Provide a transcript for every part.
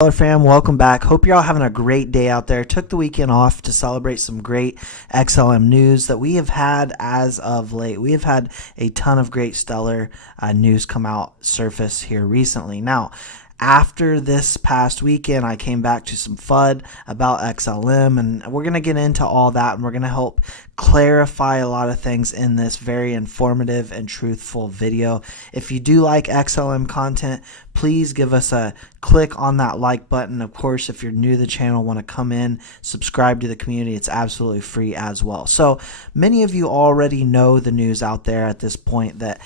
Hello fam, welcome back. Hope you're all having a great day out there. Took the weekend off to celebrate some great XLM news that we have had as of late. We have had a ton of great stellar news come out surface here recently. Now, after this past weekend, I came back to some FUD about XLM, and we're going to get into all that, and we're going to help clarify a lot of things in this very informative and truthful video. If you do like XLM content, please give us a click on that like button. Of course, if you're new to the channel, want to come in, subscribe to the community, it's absolutely free as well. So many of you already know the news out there at this point that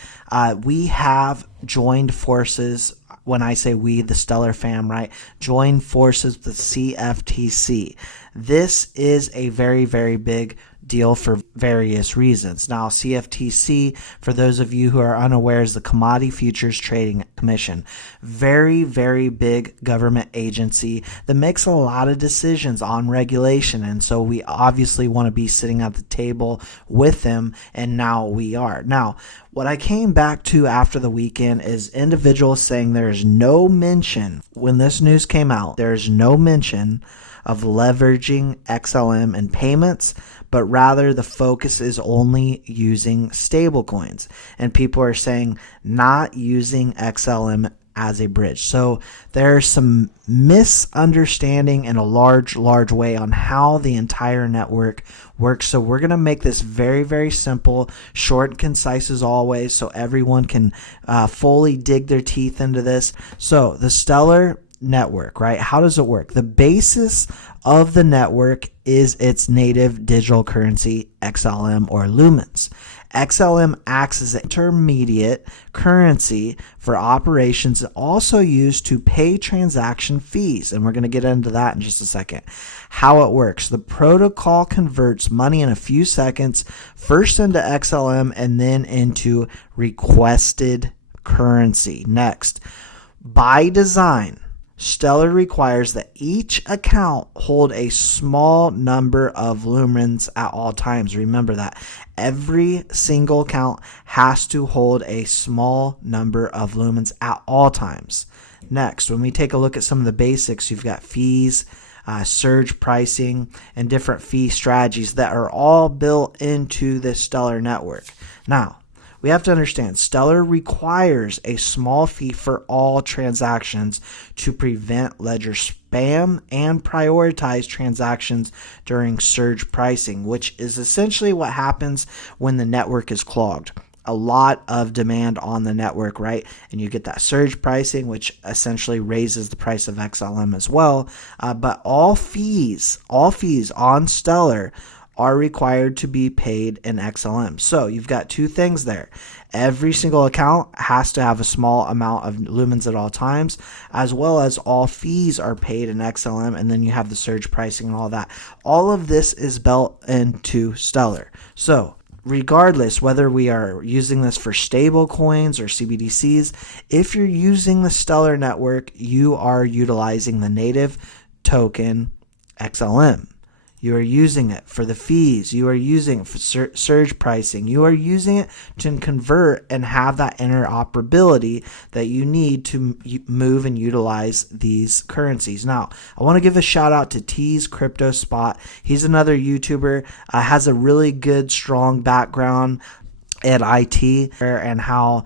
we have joined forces. When I say we, the Stellar fam, right? Join forces with Cftc. This is a very, very big deal for various reasons. Now, Cftc, for those of you who are unaware, is the Commodity Futures Trading Commission. Very, very big government agency that makes a lot of decisions on regulation. And so we obviously want to be sitting at the table with them, and now we are. Now, what I came back to after the weekend is individuals saying there's no mention, when this news came out, there's no mention of leveraging XLM and payments, but rather the focus is only using stablecoins. And people are saying not using XLM as a bridge. So there's some misunderstanding in a large way on how the entire network works. So we're going to make this very, very simple, short and concise as always, so everyone can fully dig their teeth into this. So the Stellar network, right? How does it work? The basis of the network is its native digital currency, XLM or Lumens. XLM acts as an intermediate currency for operations also used to pay transaction fees. And we're going to get into that in just a second. How it works. The protocol converts money in a few seconds, first into XLM and then into requested currency. Next, by design, Stellar requires that each account hold a small number of lumens at all times. Remember that. Every single account has to hold a small number of lumens at all times. Next, when we take a look at some of the basics, you've got fees, surge pricing, and different fee strategies that are all built into this Stellar network. Now, we have to understand, Stellar requires a small fee for all transactions to prevent ledger spam and prioritize transactions during surge pricing, which is essentially what happens when the network is clogged. A lot of demand on the network, right? And you get that surge pricing, which essentially raises the price of XLM as well. But all fees on Stellar are required to be paid in XLM. So you've got two things there. Every single account has to have a small amount of lumens at all times, as well as all fees are paid in XLM, and then you have the surge pricing and all that. All of this is built into Stellar. So regardless whether we are using this for stable coins or CBDCs, if you're using the Stellar network, you are utilizing the native token XLM. You are using it for the fees. You are using it for surge pricing. You are using it to convert and have that interoperability that you need to move and utilize these currencies. Now, I want to give a shout out to T's Crypto Spot. He's another YouTuber, has a really good, strong background at IT and how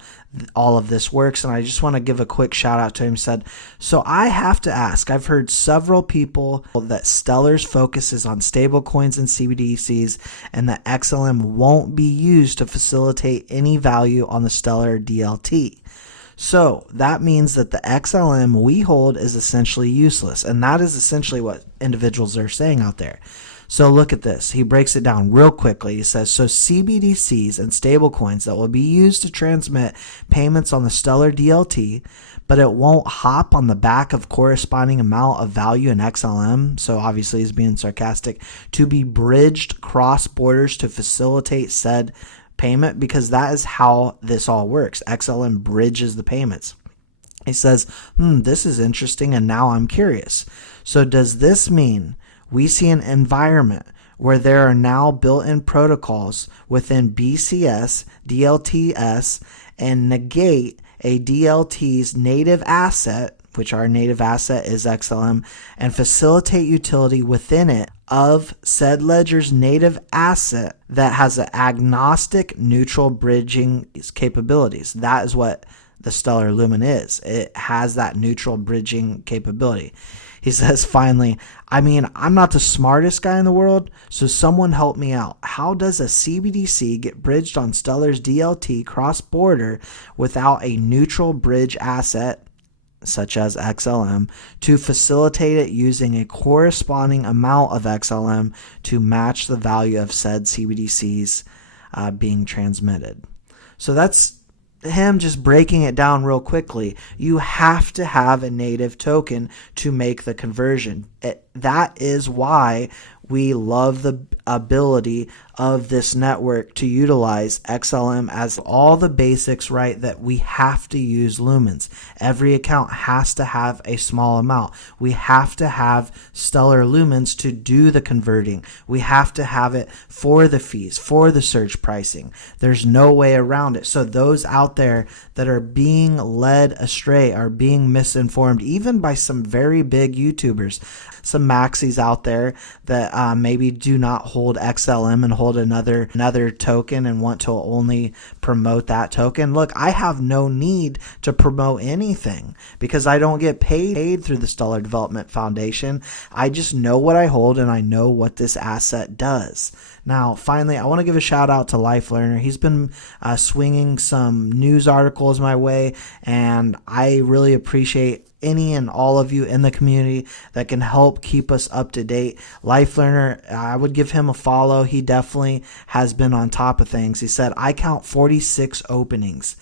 all of this works, and I just want to give a quick shout out to him. He said, so I have to ask, I've heard several people that Stellar's focus is on stable coins and CBDCs, and that XLM won't be used to facilitate any value on the Stellar DLT. So that means that the XLM we hold is essentially useless, and that is essentially what individuals are saying out there. So look at this. He breaks it down real quickly. He says, so CBDCs and stablecoins that will be used to transmit payments on the Stellar DLT, but it won't hop on the back of corresponding amount of value in XLM. So obviously he's being sarcastic, to be bridged cross borders to facilitate said payment, because that is how this all works. XLM bridges the payments. He says, this is interesting, and now I'm curious. So does this mean we see an environment where there are now built-in protocols within BCS, DLTS, and negate a DLT's native asset, which our native asset is XLM, and facilitate utility within it of said ledger's native asset that has an agnostic neutral bridging capabilities. That is what the Stellar Lumen is. It has that neutral bridging capability. He says, finally, I'm not the smartest guy in the world, so someone help me out. How does a CBDC get bridged on Stellar's DLT cross-border without a neutral bridge asset, such as XLM, to facilitate it using a corresponding amount of XLM to match the value of said CBDCs being transmitted? So that's him just breaking it down real quickly. You have to have a native token to make the conversion. That is why we love the ability of this network to utilize XLM as all the basics, right, that we have to use Lumens. Every account has to have a small amount. We have to have Stellar Lumens to do the converting. We have to have it for the fees, for the surge pricing. There's no way around it. So those out there that are being led astray, are being misinformed, even by some very big YouTubers, some maxis out there that maybe do not hold XLM and hold another token and want to only promote that token. Look, I have no need to promote anything because I don't get paid through the Stellar Development Foundation. I just know what I hold and I know what this asset does. Now, finally, I want to give a shout out to Life Learner. He's been swinging some news articles my way, and I really appreciate any and all of you in the community that can help keep us up to date. Life Learner, I would give him a follow. He definitely has been on top of things. He said, I count 46 openings.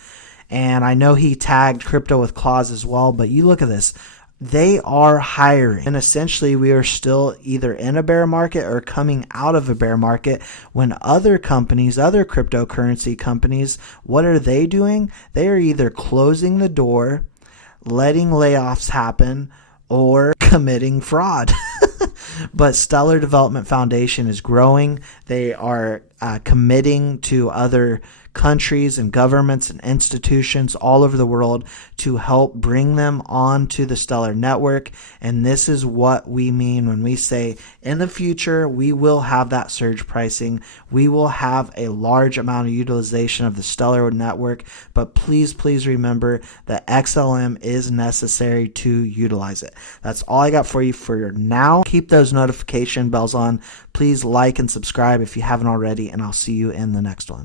And I know he tagged Crypto with Claus as well, but you look at this. They are hiring. And essentially, we are still either in a bear market or coming out of a bear market when other companies, other cryptocurrency companies, what are they doing? They are either closing the door, letting layoffs happen, or committing fraud. But Stellar Development Foundation is growing. They are committing to other countries and governments and institutions all over the world to help bring them onto the Stellar network. And this is what we mean when we say in the future we will have that surge pricing. We will have a large amount of utilization of the Stellar network, but please remember that XLM is necessary to utilize it. That's all I got for you for now. Keep those notification bells on. Please like and subscribe if you haven't already, and I'll see you in the next one.